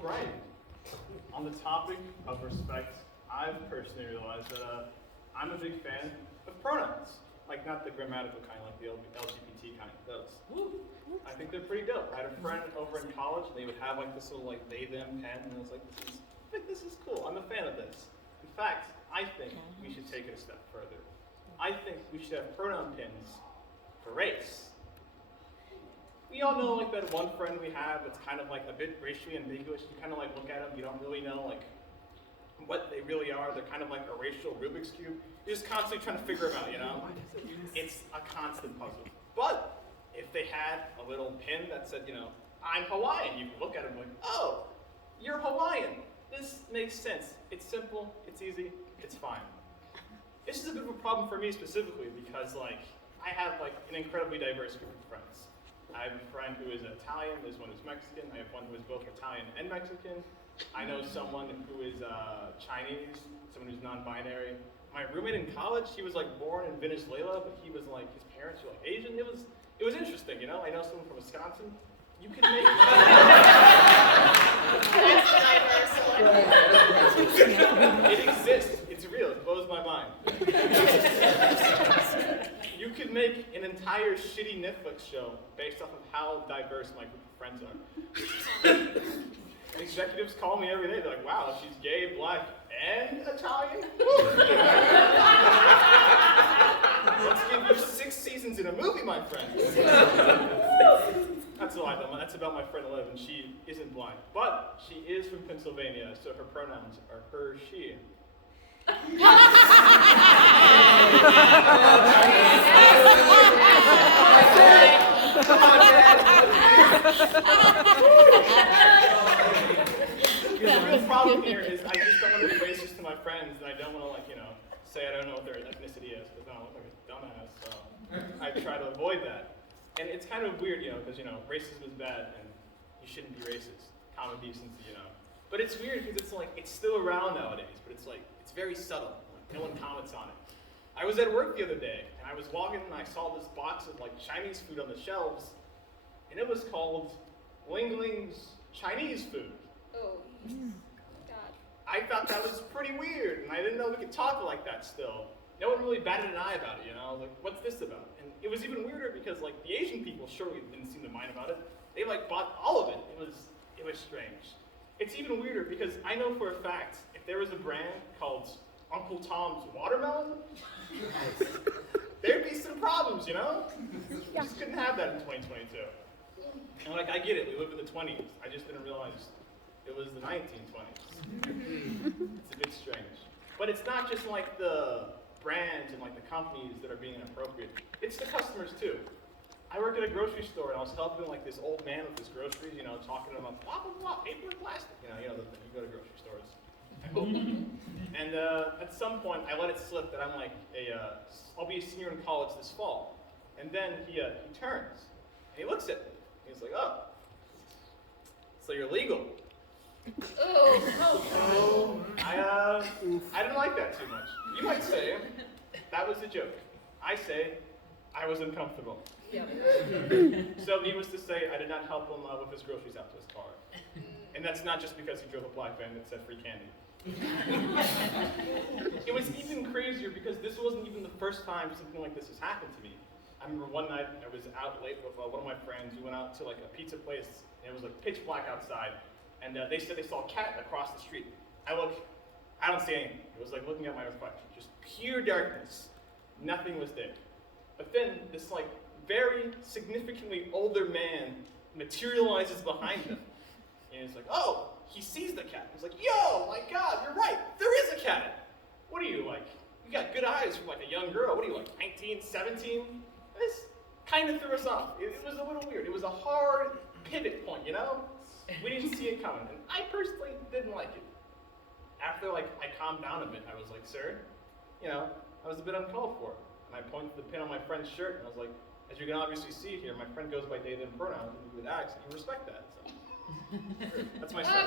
Brian. On the topic of respect, I've personally realized that I'm a big fan of pronouns. Like, not the grammatical kind, like the LGBT kind. Those. I think they're pretty dope. I had a friend over in college, and they would have like this little like they them pen, and I was like, this is cool. I'm a fan of this. In fact, I think we should take it a step further. I think we should have pronoun pins for race. We all know like that one friend we have that's kind of like a bit racially ambiguous. You kind of like look at them, you don't really know like what they really are. They're kind of like a racial Rubik's Cube. You're just constantly trying to figure them out, you know? It's a constant puzzle. But if they had a little pin that said, you know, I'm Hawaiian, you can look at it and be like, oh, you're Hawaiian. This makes sense. It's simple, it's easy, it's fine. This is a bit of a problem for me specifically because like I have like an incredibly diverse group of friends. I have a friend who is Italian, there's one who's Mexican, I have one who is both Italian and Mexican. I know someone who is Chinese, someone who's non-binary. My roommate in college, he was like born in Venezuela, but he was like, his parents were like Asian. It was interesting, you know? I know someone from Wisconsin. You can make it exists. It's real. It blows my mind. You could make an entire shitty Netflix show based off of how diverse my group of friends are. Executives call me every day. They're like, wow, she's gay, black, and Italian? Let's give you 6 seasons in a movie, my friend. That's a lie, though. That's about my friend 11. She isn't blind. But she is from Pennsylvania, so her pronouns are her, she. The real problem here is I just don't want to be racist to my friends, and I don't want to, like, you know, say I don't know what their ethnicity is, because then I'll look like a dumbass, so I try to avoid that. And it's kind of weird, you know, because, you know, racism is bad, and you shouldn't be racist. Common decency, you know. But it's weird because it's like, it's still around nowadays, but it's like, it's very subtle. Like, no one comments on it. I was at work the other day, and I was walking, and I saw this box of, like, Chinese food on the shelves, and it was called Ling Ling's Chinese food. Oh, God. I thought that was pretty weird, and I didn't know we could talk like that still. No one really batted an eye about it, you know? Like, what's this about? And it was even weirder because, like, the Asian people surely didn't seem to mind about it. They, like, bought all of it. It was strange. It's even weirder because I know for a fact, if there was a brand called Uncle Tom's Watermelon, there'd be some problems, you know? We just couldn't have that in 2022. And, like, I get it. We live in the 20s. I just didn't realize it was the 1920s. It's a bit strange. But it's not just, like, the brands and like the companies that are being inappropriate. It's the customers too. I work at a grocery store and I was helping like this old man with his groceries, you know, talking about blah blah blah, paper and plastic. You go to grocery stores. I hope. And at some point I let it slip that I'm like I'll be a senior in college this fall. And then he turns and he looks at me. He's like, oh, so you're legal. Oh. I didn't like that too much. You might say, that was a joke. I say, I was uncomfortable. Yeah. So needless to say, I did not help him with his groceries out to his car. And that's not just because he drove a black van that said free candy. It was even crazier because this wasn't even the first time something like this has happened to me. I remember one night I was out late with one of my friends. We went out to like a pizza place and it was like pitch black outside. And they said they saw a cat across the street. I don't see anything. It was like looking at my reflection, just pure darkness. Nothing was there. But then this like very significantly older man materializes behind them. And he's like, oh, he sees the cat. He's like, yo, my God, you're right. There is a cat. What are you like? You got good eyes for like a young girl. What are you like, 19, 17? This kind of threw us off. It was a little weird. It was a hard pivot point, you know? We didn't see it coming, and I personally didn't like it. After I calmed down a bit, I was like, sir, you know, I was a bit uncalled for. And I pointed the pin on my friend's shirt, and I was like, as you can obviously see here, my friend goes by they, them pronouns, and you would ask, and you respect that. So, that's my story.